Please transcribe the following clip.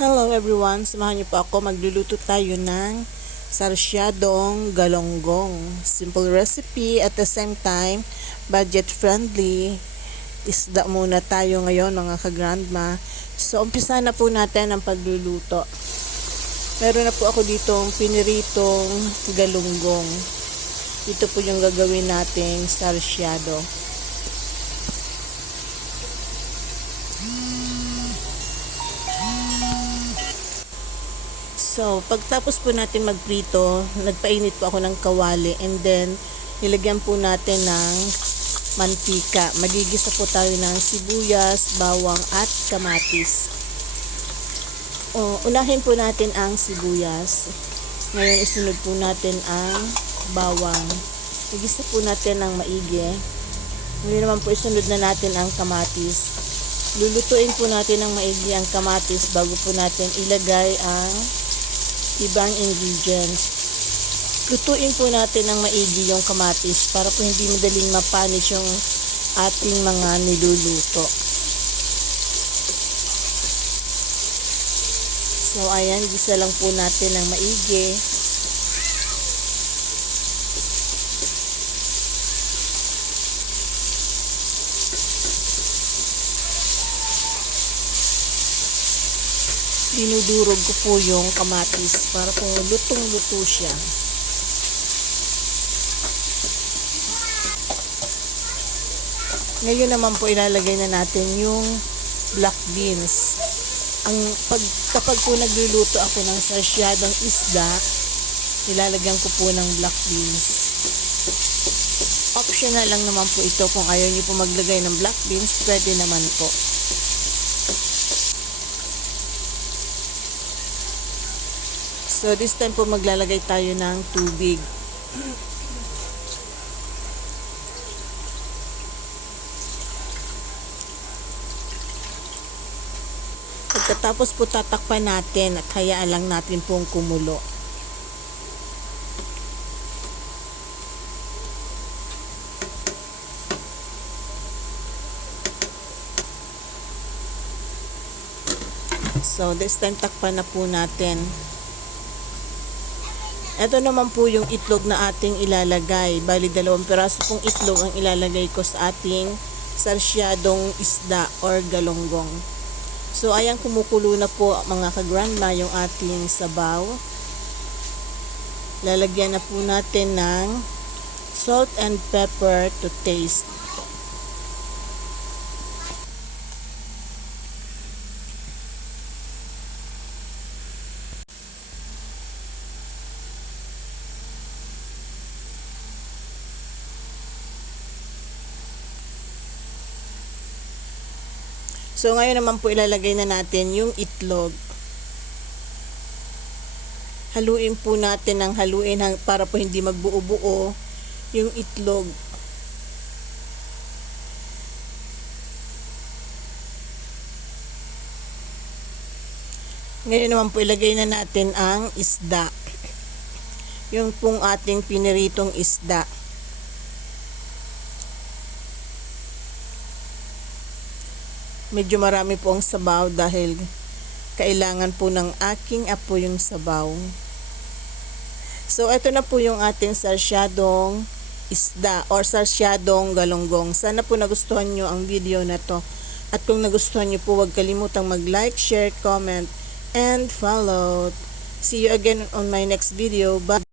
Hello everyone, samahan niyo po ako. Magluluto tayo ng sarsyadong galonggong. Simple recipe at the same time, budget friendly. Isda muna tayo ngayon mga ka-grandma. So, umpisa na po natin ang pagluluto. Meron na po ako ditong piniritong galunggong. Ito po yung gagawin nating sarsyado. So, pagtapos po natin magprito, nagpainit po ako ng kawali and then nilagyan po natin ng mantika. Magigisa po tayo ng sibuyas, bawang at kamatis. O, unahin po natin ang sibuyas. Ngayon isunod po natin ang bawang. Igisa po natin ng maigi. Ngayon naman po isunod na natin ang kamatis. Lulutuin po natin ng maigi ang kamatis bago po natin ilagay ang ibang ingredients. Lutuin po natin ng maigi yung kamatis para po hindi madaling mapanis yung ating mga niluluto. So, ayan, gisa lang po natin ng maigi. Dinudurog ko po yung kamatis para po lutong-luto siya. Ngayon naman po ilalagay na natin yung black beans. Ang pag kapag po nagluluto ako ng sarsyadong isda, nilalagyan ko po ng black beans. Optional lang naman po ito kung ayaw niyo po maglagay ng black beans, pwede naman po. So this time po maglalagay tayo ng tubig. Pagkatapos po tatakpan natin at hayaan lang natin pong kumulo. So this time takpan na po natin. Ito naman po yung itlog na ating ilalagay. Bali, dalawang piraso pong itlog ang ilalagay ko sa ating sarsyadong isda or galonggong. So, ayan kumukulo na po mga ka-grandma yung ating sabaw. Lalagyan na po natin ng salt and pepper to taste. So, ngayon naman po ilalagay na natin yung itlog. Haluin po natin ng haluin para po hindi magbuo-buo yung itlog. Ngayon naman po ilagay na natin ang isda. Yung pong ating piniritong isda. Medyo marami po ang sabaw dahil kailangan po ng aking apo yung sabaw. So, ito na po yung ating sarsyadong isda or sarsyadong galonggong. Sana po nagustuhan nyo ang video na to. At kung nagustuhan nyo po, huwag kalimutang mag-like, share, comment, and follow. See you again on my next video. Bye!